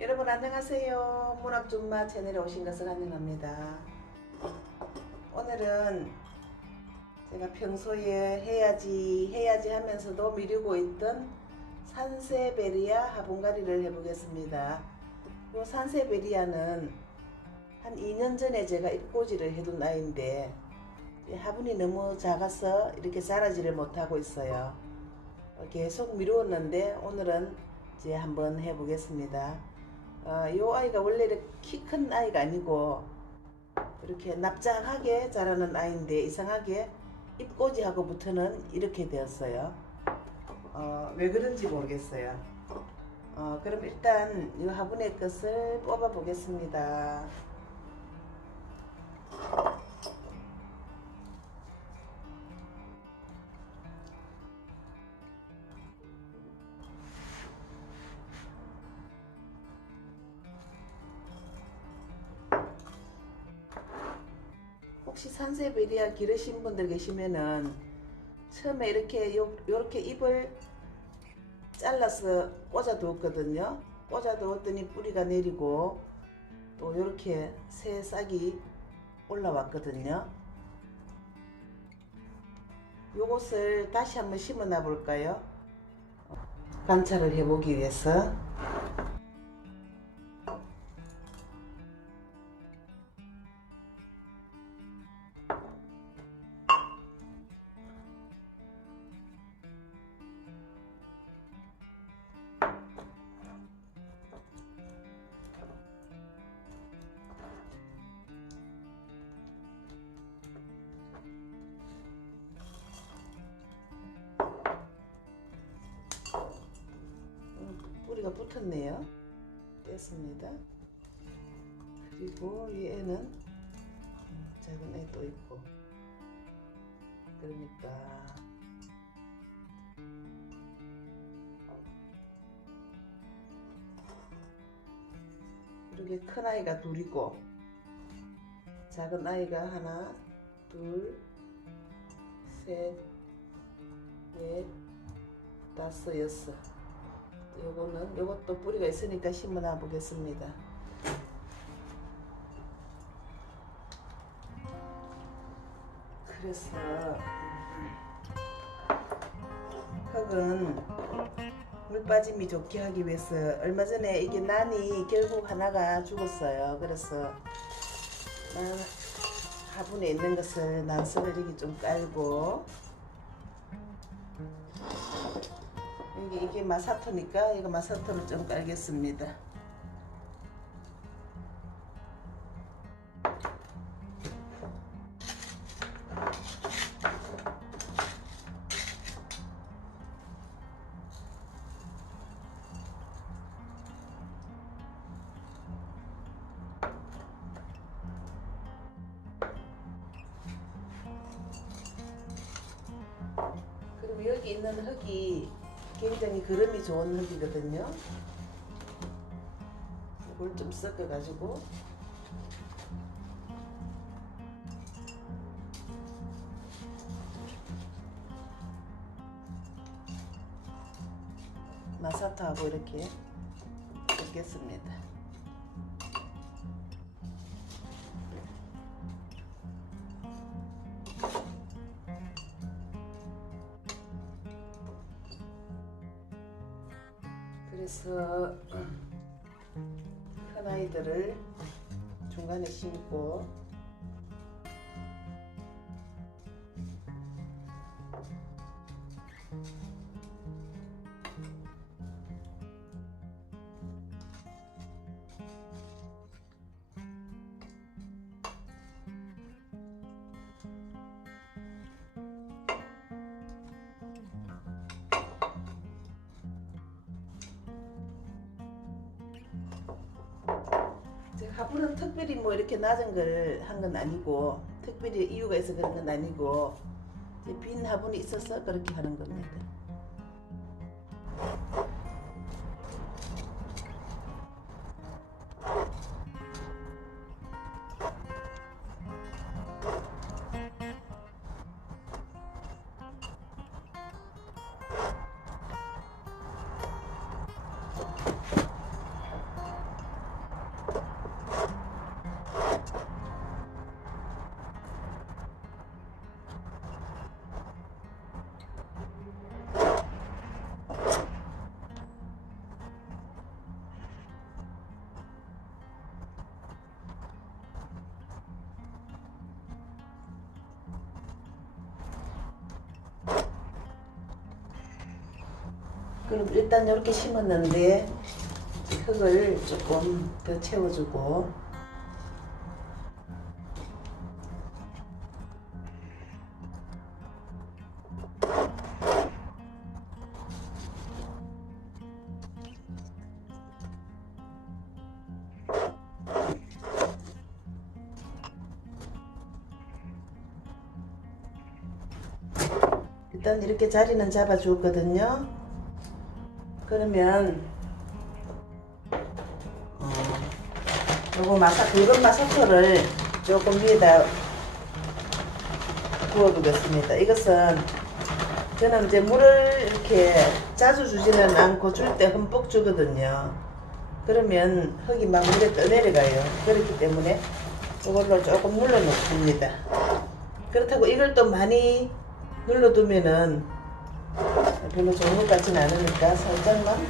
여러분 안녕하세요. 문학준마 채널에 오신 것을 환영합니다. 오늘은 제가 평소에 해야지 해야지 하면서도 미루고 있던 산세베리아 화분가리를 해보겠습니다. 이 산세베리아는 한 2년 전에 제가 입고지를 해둔 아이인데 이 화분이 너무 작아서 이렇게 자라지를 못하고 있어요. 어, 계속 미루었는데 오늘은 이제 한번 해보겠습니다. 어, 이 아이가 원래 키 큰 아이가 아니고 이렇게 납작하게 자라는 아이인데 이상하게 입꼬지하고부터는 이렇게 되었어요. 어, 왜 그런지 모르겠어요. 어, 그럼 일단 이 화분의 것을 뽑아 보겠습니다. 혹시 산세베리아 기르신 분들 계시면은 처음에 이렇게 요, 요렇게 잎을 잘라서 꽂아 두었거든요. 꽂아 두었더니 뿌리가 내리고 또 요렇게 새 싹이 올라왔거든요. 요것을 다시 한번 심어 놔 볼까요? 관찰을 해보기 위해서 붙었네요. 뗐습니다. 그리고 이 애는 음, 작은 애 또 있고 그러니까 이렇게 큰 아이가 둘이고 작은 아이가 하나 둘 셋, 넷, 다섯, 여섯. 요거는 요것도 뿌리가 있으니까 심어놔 보겠습니다. 그래서 흙은 물 빠짐이 좋게 하기 위해서 얼마 전에 이게 난이 결국 하나가 죽었어요. 그래서 난 화분에 있는 것을 이렇게 좀 깔고 이게, 이게 마사토니까 이거 마사토를 좀 깔겠습니다. 여기 있는 흙이 굉장히 그름이 좋은 흙이거든요. 이걸 좀 섞어가지고 마사토하고 이렇게 섞겠습니다. 그래서 큰 아이들을 중간에 심고 화분은 특별히 뭐 이렇게 낮은 걸 한 건 아니고 특별히 이유가 있어 그런 건 아니고 빈 화분이 있어서 그렇게 하는 겁니다. 그럼 일단 이렇게 심었는데 흙을 조금 더 채워주고 일단 이렇게 자리는 잡아 주었거든요. 그러면 어, 요거 마사 굵은 마사토를 조금 위에다 부어 두겠습니다. 이것은 저는 이제 물을 이렇게 자주 주지는 않고 줄 때 흠뻑 주거든요. 그러면 흙이 막 물에 떠내려가요. 그렇기 때문에 이걸로 조금 눌러 놓습니다. 그렇다고 이걸 또 많이 눌러두면은 별로 좋은 것 같지는 않으니까 살짝만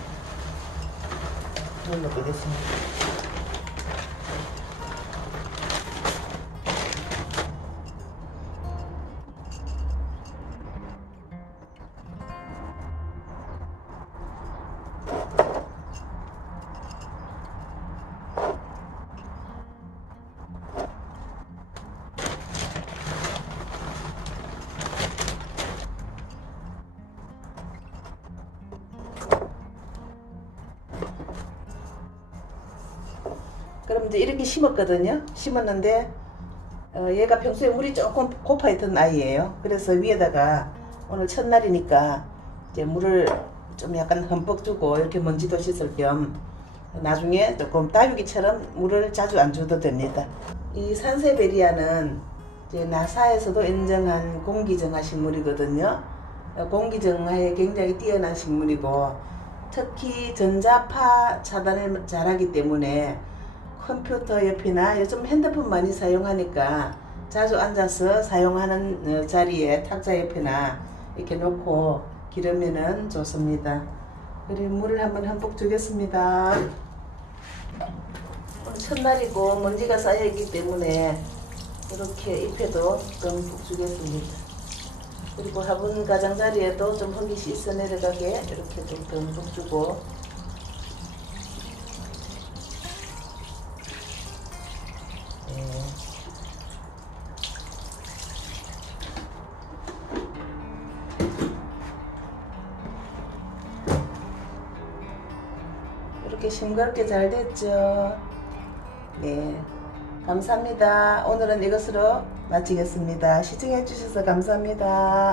눌러보겠습니다. 이제 이렇게 심었거든요. 심었는데 어, 얘가 평소에 물이 조금 고파 있던 아이예요. 그래서 위에다가 오늘 첫날이니까 이제 물을 좀 약간 흠뻑 주고 이렇게 먼지도 씻을 겸 나중에 조금 다육이처럼 물을 자주 안 줘도 됩니다. 이 산세베리아는 이제 나사에서도 인정한 공기정화 식물이거든요. 어, 공기정화에 굉장히 뛰어난 식물이고 특히 전자파 차단을 잘하기 때문에 컴퓨터 옆이나 요즘 핸드폰 많이 사용하니까 자주 앉아서 사용하는 어, 자리에 탁자 옆이나 이렇게 놓고 기르면은 좋습니다. 그리고 물을 한번 흠뻑 주겠습니다. 첫날이고 먼지가 쌓여 있기 때문에 이렇게 잎에도 듬뿍 주겠습니다. 그리고 화분 가장자리에도 좀 흙이 씻어 내려가게 이렇게 좀 듬뿍 주고 이렇게 싱겁게 잘 됐죠. 네. 감사합니다. 오늘은 이것으로 마치겠습니다. 시청해 주셔서 감사합니다.